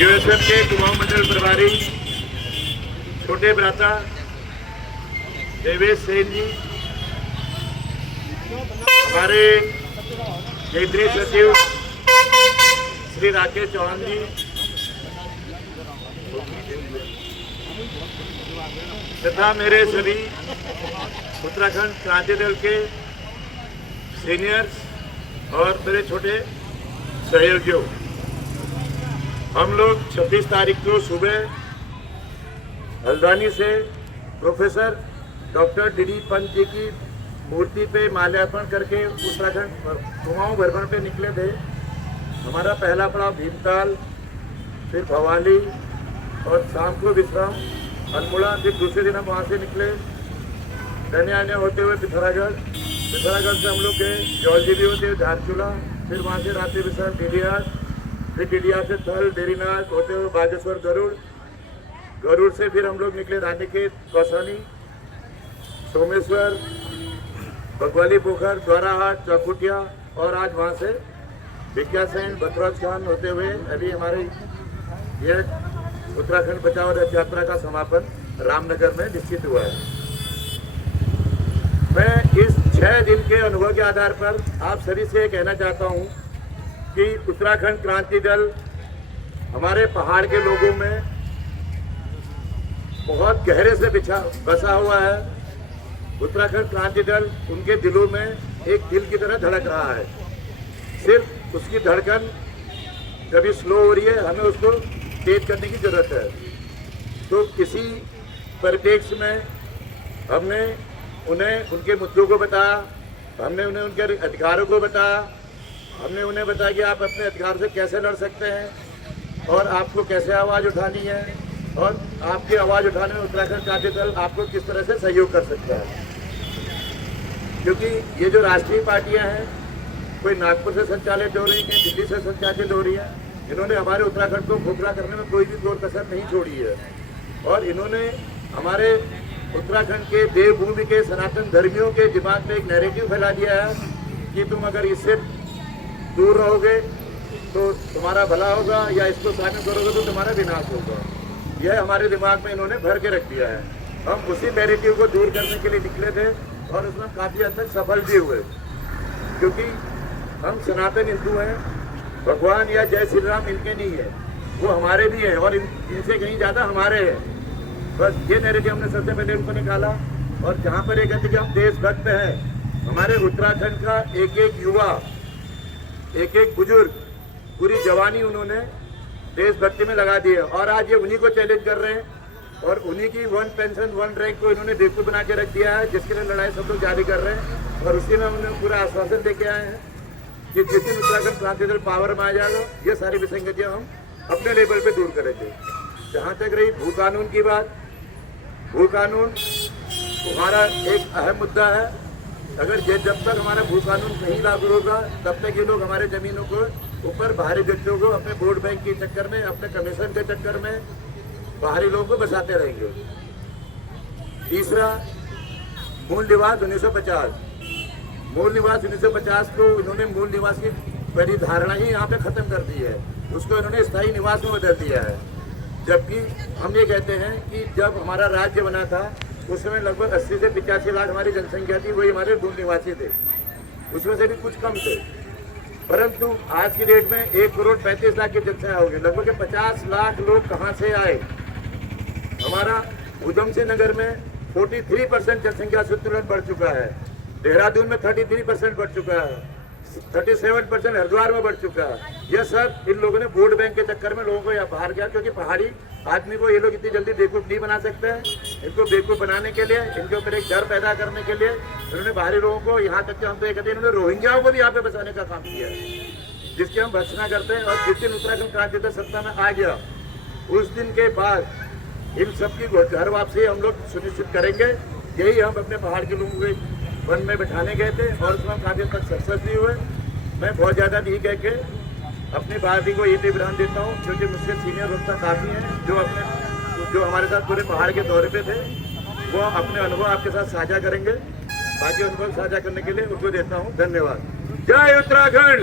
USF के कुमाऊं मंडल प्रभारी छोटे भ्राता देवेश सेन जी, हमारे केंद्रीय सचिव श्री राकेश चौहान जी तथा मेरे सभी उत्तराखंड क्रांति दल के सीनियर्स और मेरे छोटे सहयोगियों, हम लोग 26 तारीख को सुबह हल्द्वानी से professor doctor D Pant ji की मूर्ति पे माल्यार्पण करके उत्तराखंड कुमाऊं भ्रमण पे निकले थे। हमारा पहला पड़ाव भीमताल, फिर भवाली और शाम को विश्राम अल्मोड़ा, फिर दूसरे दिन हम वहाँ से निकले धन्यान्य होते हुए पिथौरागढ़ से हम लोग गए जौलजीबी होते हुए धारचूला, फिर वहाँ से रात्रि विश्राम डीडीआर, फिर डीडीआर से थल देरीनाथ होते हुए बागेश्वर गरुड़ से फिर हम लोग निकले रानीखेत, कौसानी, सोमेश्वर, बगवाली, पोखर, द्वाराहाट, चौकुटिया और आज वहाँ से भिकियासैंण, बतरौज खान होते हुए अभी हमारे यह उत्तराखंड बचाओ रथ यात्रा का समापन रामनगर में निश्चित हुआ है। मैं इस 6 दिन के अनुभव के आधार पर आप सभी से कहना चाहता हूँ कि उत्तराखंड क्रांति दल हमारे पहाड़ के लोगों में बहुत गहरे से बसा हुआ है। उत्तराखंड क्रांति दल उनके दिलों में एक दिल की तरह धड़क रहा है। सिर्फ उसकी धड़कन कभी स्लो हो रही है, हमें उसको तेज करने की जरूरत है। तो किसी परिप्रेक्ष्य में हमने उन्हें उनके मुद्दों को बताया, हमने उन्हें उनके अधिकारों को बताया, हमने उन्हें बताया कि आप अपने अधिकार से कैसे लड़ सकते हैं और आपको कैसे आवाज़ उठानी है और आपकी आवाज़ उठाने में उत्तराखंड क्रांति दल आपको किस तरह से सहयोग कर सकता है। क्योंकि ये जो राष्ट्रीय पार्टियां हैं, कोई नागपुर से संचालित हो रही है, दिल्ली से संचालित हो रही है, इन्होंने हमारे उत्तराखंड को खोखला करने में कोई भी कोर कसर नहीं छोड़ी है और इन्होंने हमारे उत्तराखंड के देवभूमि के सनातन धर्मियों के दिमाग में एक नैरेटिव फैला दिया है कि तुम अगर इससे दूर रहोगे तो तुम्हारा भला होगा या इसको शामिल करोगे तो तुम्हारा विनाश होगा। यह हमारे दिमाग में इन्होंने भर के रख दिया है। हम उसी नैरेटिव को दूर करने के लिए निकले थे और उसमें काफ़ी हद तक सफल भी हुए, क्योंकि हम सनातन हिंदू हैं। भगवान या जय श्री राम इनके नहीं है, वो हमारे भी हैं और इनसे कहीं ज़्यादा हमारे हैं। बस ये नैरेटिव हमने सबसे पहले उनको निकाला और जहाँ पर ये कहते कि हम देशभक्त हैं, हमारे उत्तराखंड का एक एक युवा, एक एक बुजुर्ग पूरी जवानी उन्होंने देशभक्ति में लगा दी है और आज ये उन्हीं को चैलेंज कर रहे हैं और उन्हीं की 1 पेंशन 1 रैंक को इन्होंने बेवकूफ़ बना के रख दिया है, जिसके लिए लड़ाई सब लोग जारी कर रहे हैं। और उसी में उन्होंने पूरा आश्वासन देके आए हैं कि जिस दिन उत्तराखंड क्रांति दल पावर में आ जाएगा, ये सारी विसंगतियाँ हम अपने लेवल पे दूर करेंगे। जहाँ तक रही भू कानून की बात, भू कानून हमारा एक अहम मुद्दा है। अगर जब तक हमारा भू कानून नहीं लागू होगा तब तक ये लोग हमारे ज़मीनों को ऊपर बाहरी व्यक्तियों को अपने वोट बैंक के चक्कर में, अपने कमीशन के चक्कर में बाहरी लोगों को बसाते रहेंगे। तीसरा, मूल निवास 1950। मूल निवास 1950 को इन्होंने मूल निवास की परिधारणा ही यहाँ पे ख़त्म कर दी है, उसको इन्होंने स्थायी निवास में बदल दिया है। जबकि हम ये कहते हैं कि जब हमारा राज्य बना था उस समय लगभग 80 से 85 लाख हमारी जनसंख्या थी, वही हमारे मूल निवासी थे, उसमें से भी कुछ कम थे। परंतु आज की डेट में 1 करोड़ 35 लाख की जनसंख्या हो गई। लगभग 50 लाख लोग कहाँ से आए। हमारा उधम सिंह नगर में 43% जनसंख्या संतुलन बढ़ चुका है, देहरादून में 33% बढ़ चुका है, 37% हरिद्वार में बढ़ चुका है। यह सब इन लोगों ने वोट बैंक के चक्कर में लोगों को यहाँ बाहर किया, क्योंकि पहाड़ी आदमी को ये लोग इतनी जल्दी बेवकूफ़ नहीं बना सकते हैं। इनको बेवकूफ़ बनाने के लिए, इनके ऊपर एक डर पैदा करने के लिए इन्होंने बाहरी लोगों को, यहाँ तक कि हम तो ये कहते हैं, इन्होंने रोहिंग्याओं को भी यहाँ पे बसाने का काम किया है, जिसकी हम भर्त्सना करते हैं। और जिस दिन उत्तराखंड क्रांति दल सत्ता में आ गया, उस दिन के बाद इन सबकी घर वापसी हम लोग सुनिश्चित करेंगे। यही हम अपने पहाड़ के लोगों को वन में बैठाने गए थे और उसमें हम काफ़ी तक सक्सेस भी हुए। मैं बहुत ज़्यादा नहीं कह के अपनी पार्टी को ये विवरण देता हूँ, क्योंकि मुझसे सीनियर वक्ता काफ़ी हैं जो हमारे साथ पूरे पहाड़ के दौरे पे थे, वो अपने अनुभव आपके साथ साझा करेंगे। बाकी अनुभव साझा करने के लिए उनको देता हूँ। धन्यवाद। जय उत्तराखंड।